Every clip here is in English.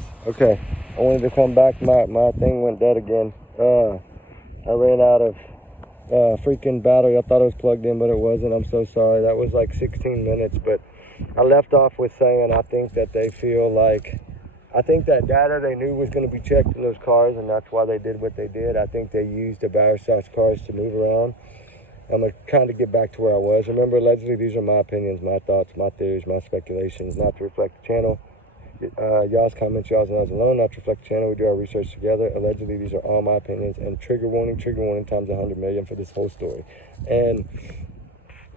guys. Okay, I wanted to come back. My thing went dead again. I ran out of freaking battery. I thought it was plugged in, but it wasn't. I'm so sorry. That was like 16 minutes. But I left off with saying I think that they feel like, I think that data they knew was going to be checked in those cars, and that's why they did what they did. I think they used the Barristocks cars to move around. I'm going to kind of get back to where I was. Remember, allegedly, these are my opinions, my thoughts, my theories, my speculations, not to reflect the channel. Y'all's comments, y'all's and ours alone, not to reflect the channel. We do our research together. Allegedly, these are all my opinions. And trigger warning times 100 million for this whole story. And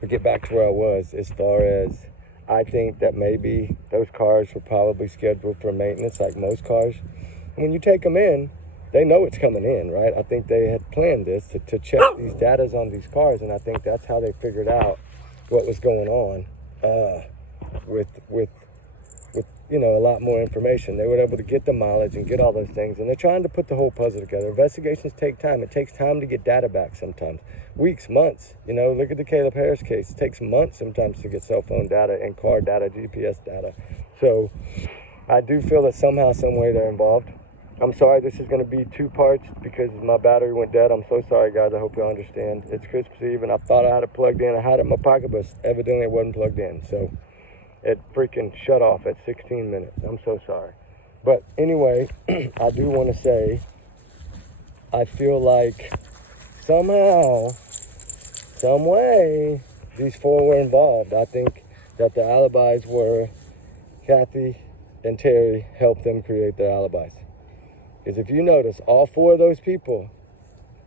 to get back to where I was, as far as I think that maybe those cars were probably scheduled for maintenance like most cars. And when you take them in, they know it's coming in, right? I think they had planned this to check these datas on these cars, and I think that's how they figured out what was going on with you know, a lot more information. They were able to get the mileage and get all those things, and they're trying to put the whole puzzle together. Investigations take time. It takes time to get data back sometimes. Weeks, months. You know, look at the Caleb Harris case. It takes months sometimes to get cell phone data and car data, GPS data. So I do feel that somehow, some way they're involved. I'm sorry, this is going to be two parts because my battery went dead. I'm so sorry, guys. I hope you understand. It's Christmas Eve, and I thought I had it plugged in. I had it in my pocket, but evidently it wasn't plugged in. So it freaking shut off at 16 minutes. I'm so sorry. But anyway, I do want to say, I feel like somehow, some way, these four were involved. I think that the alibis were Kathy and Terry helped them create their alibis. Because if you notice, all four of those people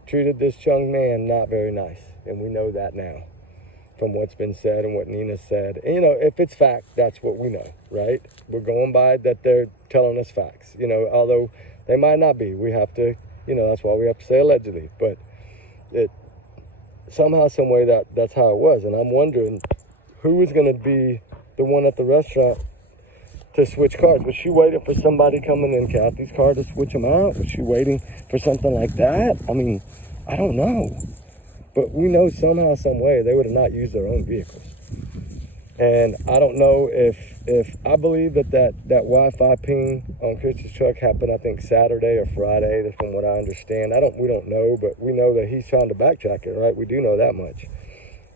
treated this young man not very nice. And we know that now from what's been said and what Nina said. And, you know, if it's fact, that's what we know, right? We're going by that they're telling us facts, you know, although they might not be. We have to, you know, that's why we have to say allegedly. But it somehow, some way, that's how it was. And I'm wondering who was going to be the one at the restaurant to switch cars. Was she waiting for somebody coming in Kathy's car to switch them out? Was she waiting for something like that? I mean, I don't know. But we know somehow, some way, they would have not used their own vehicles. And I don't know if I believe that Wi-Fi ping on Chris's truck happened, I think, Saturday or Friday. That's from what I understand. We don't know, but we know that he's trying to backtrack it, right? We do know that much.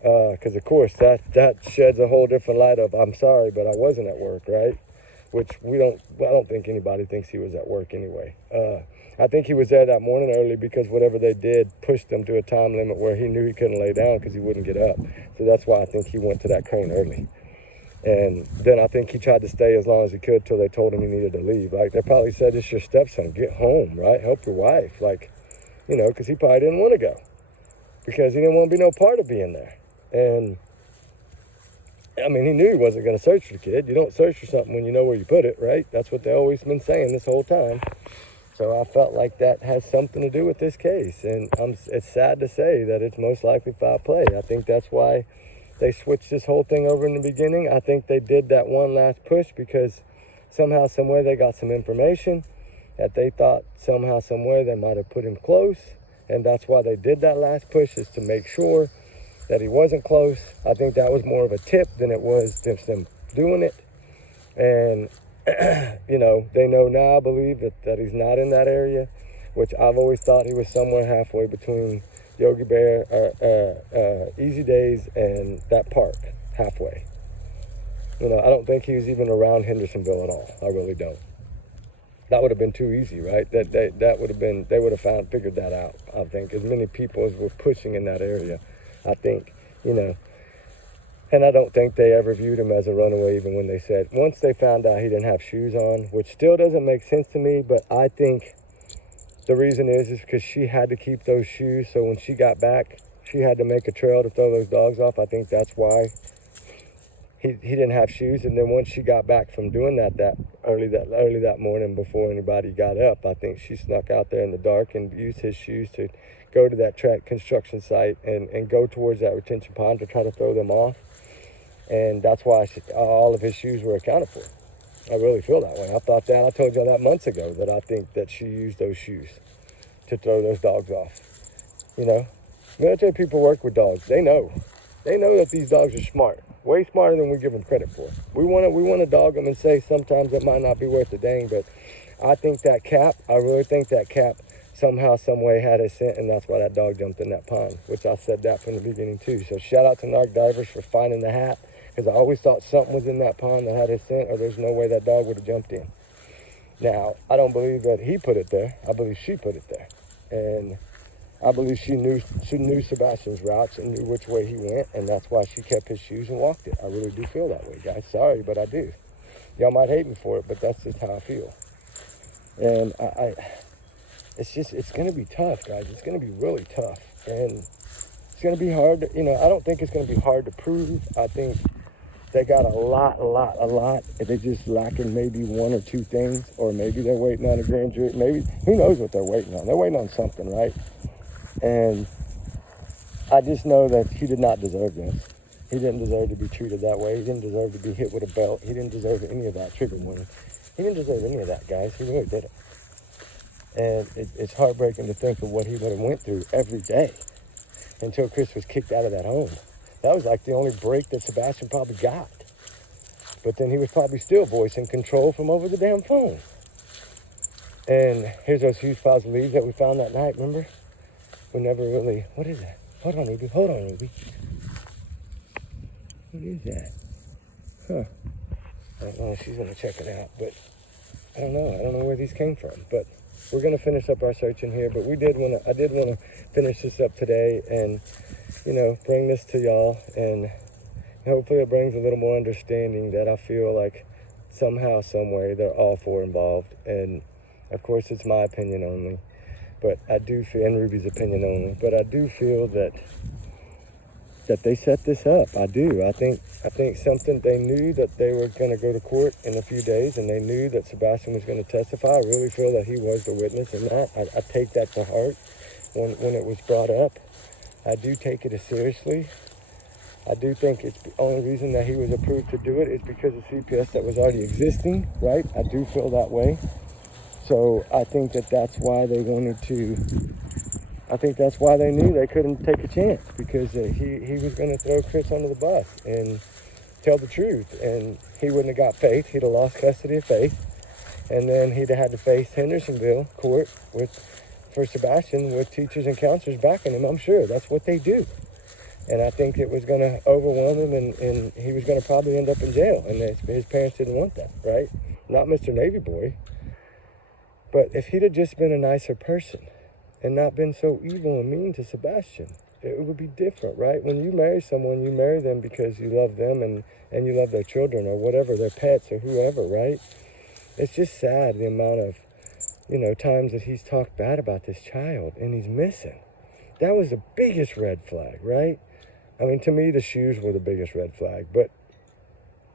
Because, of course, that sheds a whole different light of, I'm sorry, but I wasn't at work, right? Which I don't think anybody thinks he was at work anyway. I think he was there that morning early because whatever they did pushed him to a time limit where he knew he couldn't lay down because he wouldn't get up. So that's why I think he went to that crane early. And then I think he tried to stay as long as he could till they told him he needed to leave. Like, they probably said, it's your stepson, get home, right? Help your wife. Like, you know, because he probably didn't want to go because he didn't want to be no part of being there. And I mean, he knew he wasn't going to search for the kid. You don't search for something when you know where you put it, right? That's what they've always been saying this whole time. So I felt like that has something to do with this case. And it's sad to say that it's most likely foul play. I think that's why they switched this whole thing over in the beginning. I think they did that one last push because somehow, some way, they got some information that they thought somehow, some way, they might have put him close. And that's why they did that last push, is to make sure that he wasn't close. I think that was more of a tip than it was just them doing it. And, you know, they know now, I believe, that he's not in that area, which I've always thought he was somewhere halfway between Yogi Bear, Easy Days, and that park, halfway. You know, I don't think he was even around Hendersonville at all. I really don't. That would have been too easy, right? That would have been, they would have figured that out, I think. As many people as were pushing in that area, I think, you know. And I don't think they ever viewed him as a runaway, even when they said, once they found out he didn't have shoes on, which still doesn't make sense to me, but I think the reason is because she had to keep those shoes, so when she got back, she had to make a trail to throw those dogs off. I think that's why he didn't have shoes. And then once she got back from doing that early that morning before anybody got up, I think she snuck out there in the dark and used his shoes to go to that track construction site and go towards that retention pond to try to throw them off. And that's why all of his shoes were accounted for. I really feel that way. I thought that. I told y'all that months ago, that I think that she used those shoes to throw those dogs off. You know, military people work with dogs. They know that these dogs are smart. Way smarter than we give them credit for. We want to dog them and say sometimes it might not be worth a dang, but I think that cap, I really think that cap somehow, some way had a scent, and that's why that dog jumped in that pond, which I said that from the beginning too. So shout out to Narc Divers for finding the hat, because I always thought something was in that pond that had a scent, or there's no way that dog would have jumped in. Now, I don't believe that he put it there. I believe she put it there. And I believe she knew Sebastian's routes and knew which way he went, and that's why she kept his shoes and walked it. I really do feel that way, guys. Sorry, but I do. Y'all might hate me for it, but that's just how I feel. And it's going to be tough, guys. It's going to be really tough. And it's going to be hard. I don't think it's going to be hard to prove. I think they got a lot. They're just lacking maybe one or two things, or maybe they're waiting on a grand jury. Maybe, who knows what they're waiting on? They're waiting on something, right? And I just know that he did not deserve this. He didn't deserve to be treated that way. He didn't deserve to be hit with a belt. He didn't deserve any of that trigger warning. He didn't deserve any of that, guys. He really didn't. And it's heartbreaking to think of what he would have went through every day until Chris was kicked out of that home. That was like the only break that Sebastian probably got. But then he was probably still voicing control from over the damn phone. And here's those huge piles of leaves that we found that night, remember? We never really, what is that? Hold on, Ruby. What is that? Huh. I don't know if she's gonna check it out, but I don't know where these came from. But we're gonna finish up our search in here, but I did wanna finish this up today and, bring this to y'all, and hopefully it brings a little more understanding that I feel like somehow, some way, they're all four involved. And of course, it's my opinion only. But I do feel, and Ruby's opinion only, but I do feel that they set this up. I do. I think something, they knew that they were going to go to court in a few days, and they knew that Sebastian was going to testify. I really feel that he was the witness in that. I take that to heart when it was brought up. I do take it as seriously. I do think it's the only reason that he was approved to do it is because of CPS that was already existing, right? I do feel that way. So I think that's why they wanted to, I think that's why they knew they couldn't take a chance, because he was going to throw Chris under the bus and tell the truth. And he wouldn't have got Faith. He'd have lost custody of Faith. And then he'd have had to face Hendersonville court for Sebastian with teachers and counselors backing him. I'm sure that's what they do. And I think it was going to overwhelm him, and he was going to probably end up in jail. And his parents didn't want that, right? Not Mr. Navy Boy. But if he'd have just been a nicer person and not been so evil and mean to Sebastian, it would be different, right? When you marry someone, you marry them because you love them and you love their children or whatever, their pets or whoever, right? It's just sad the amount of, times that he's talked bad about this child and he's missing. That was the biggest red flag, right? I mean, to me, the shoes were the biggest red flag,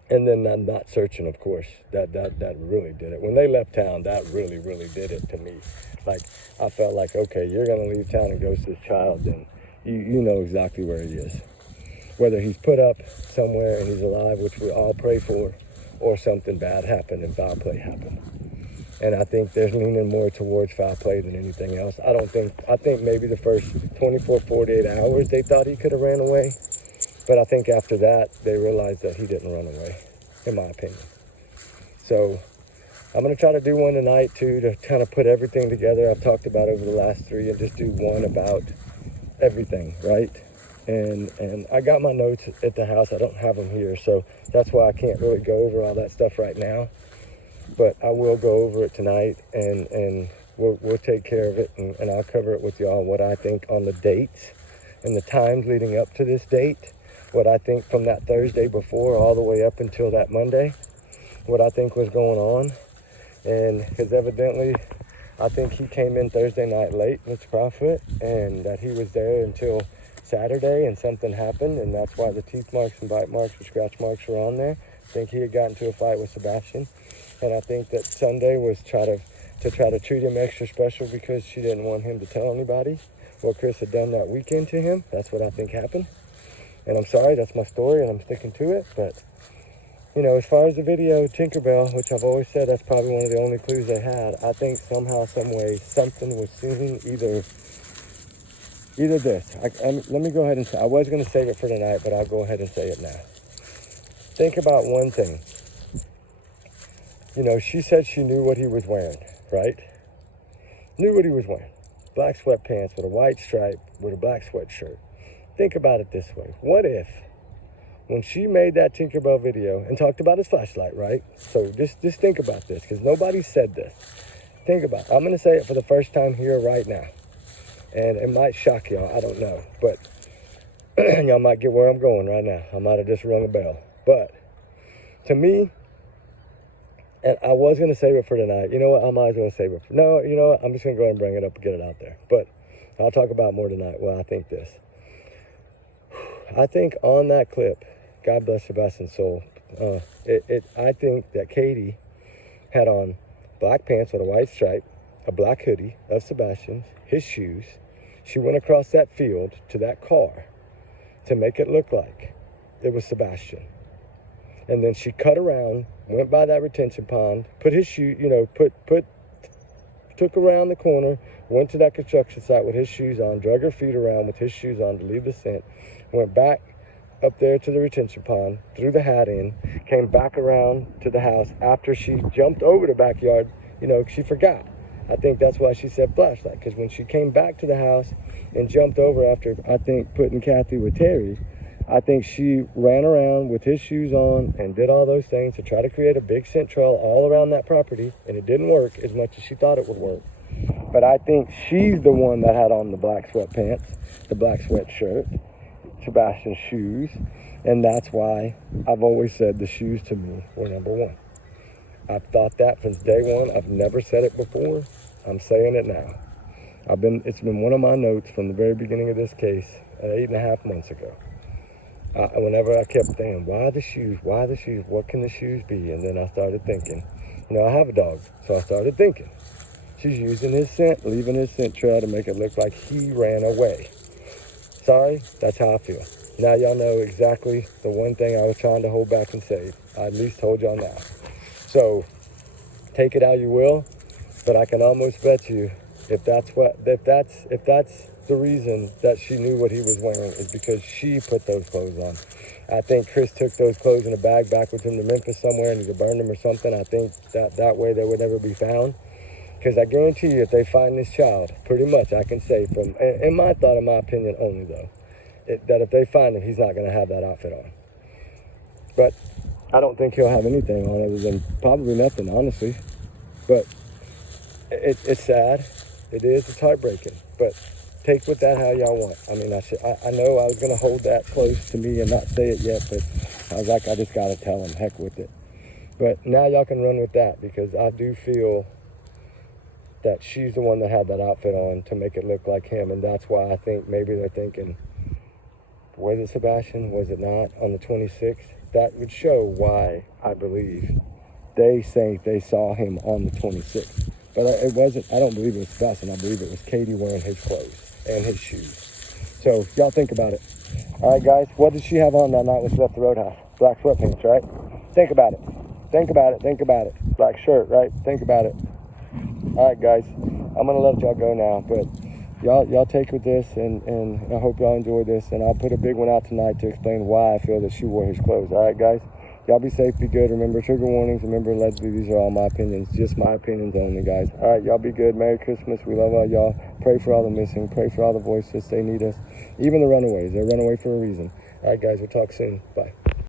and then not searching, of course, that really did it. When they left town, that really, really did it to me. Like, I felt like, okay, you're going to leave town and ghost this child, then you know exactly where he is. Whether he's put up somewhere and he's alive, which we all pray for, or something bad happened and foul play happened. And I think they're leaning more towards foul play than anything else. I think maybe the first 24, 48 hours, they thought he could have ran away. But I think after that, they realized that he didn't run away, in my opinion. So I'm going to try to do one tonight, too, to kind of put everything together I've talked about over the last 3 and just do one about everything, right? And I got my notes at the house. I don't have them here, so that's why I can't really go over all that stuff right now. But I will go over it tonight, and we'll take care of it, and I'll cover it with y'all, what I think on the dates and the times leading up to this date. What I think from that Thursday before all the way up until that Monday, what I think was going on. And because evidently, I think he came in Thursday night late, Mr. Prophet, and that he was there until Saturday and something happened, and that's why the teeth marks and bite marks and scratch marks were on there. I think he had gotten into a fight with Sebastian, and I think that Sunday was try to treat him extra special because she didn't want him to tell anybody what Chris had done that weekend to him. That's what I think happened. And I'm sorry, that's my story, and I'm sticking to it. But, as far as the video, Tinkerbell, which I've always said that's probably one of the only clues they had, I think somehow, some way, something was seen, either this. Let me go ahead and say, I was going to save it for tonight, but I'll go ahead and say it now. think about one thing. You know, she said she knew what he was wearing, right? Knew what he was wearing. Black sweatpants with a white stripe with a black sweatshirt. Think about it this way. What if, when she made that Tinkerbell video and talked about his flashlight, right? So just think about this, because nobody said this. Think about it. I'm going to say it for the first time here right now. And it might shock y'all, I don't know. But y'all might get where I'm going right now. I might have just rung a bell. But to me, and I was going to save it for tonight. You know what? I might as well save it. No, you know what? I'm just going to go ahead and bring it up and get it out there. But I'll talk about more tonight. Well, I think this. I think on that clip, God bless Sebastian's soul, I think that Katie had on black pants with a white stripe, a black hoodie of Sebastian's, his shoes. She went across that field to that car to make it look like it was Sebastian. And then she cut around, went by that retention pond, put his shoe, you know, took around the corner, went to that construction site with his shoes on, drug her feet around with his shoes on to leave the scent, went back up there to the retention pond, threw the hat in, came back around to the house after she jumped over the backyard. You know, she forgot. I think that's why she said flashlight, because when she came back to the house and jumped over after, I think, putting Kathy with Terry, I think she ran around with his shoes on and did all those things to try to create a big scent trail all around that property, and it didn't work as much as she thought it would work. But I think she's the one that had on the black sweatpants, the black sweatshirt, Sebastian's shoes, and that's why I've always said the shoes to me were number one. I've thought that since day one. I've never said it before. I'm saying it now. It's been one of my notes from the very beginning of this case, 8.5 months ago. Whenever I kept thinking, why the shoes? Why the shoes? What can the shoes be? And then I started thinking, you know, I have a dog, so I started thinking, she's using his scent, leaving his scent trail to make it look like he ran away. Sorry, that's how I feel. Now y'all know exactly the one thing I was trying to hold back and save. I at least told y'all now. So take it how you will, but I can almost bet you if that's the reason that she knew what he was wearing is because she put those clothes on. I think Chris took those clothes in a bag back with him to Memphis somewhere and either burned them or something. I think that way they would never be found. Because I guarantee you, if they find this child, pretty much I can say from, in my thought, in my opinion only though, that if they find him, he's not going to have that outfit on. But I don't think he'll have anything on other than probably nothing, honestly. But it's sad. It is. It's heartbreaking. But take with that how y'all want. I mean, I know I was going to hold that close to me and not say it yet, but I was like, I just got to tell him, heck with it. But now y'all can run with that, because I do feel that she's the one that had that outfit on to make it look like him. And that's why I think maybe they're thinking, was it Sebastian? Was it not on the 26th? That would show why I believe they say they saw him on the 26th. But it wasn't, I don't believe it was Sebastian. I believe it was Katie wearing his clothes and his shoes. So y'all think about it. All right, guys, what did she have on that night when she left the roadhouse? Black sweatpants, right? Think about it. Think about it. Think about it. Black shirt, right? Think about it. All right, guys, I'm going to let y'all go now, but y'all take with this, and I hope y'all enjoy this, and I'll put a big one out tonight to explain why I feel that she wore his clothes. All right, guys? Y'all be safe, be good. Remember, trigger warnings. Remember, allegedly, these are all my opinions. Just my opinions only, guys. All right, y'all be good. Merry Christmas. We love all y'all. Pray for all the missing. Pray for all the voiceless. They need us. Even the runaways. They run away for a reason. All right, guys, we'll talk soon. Bye.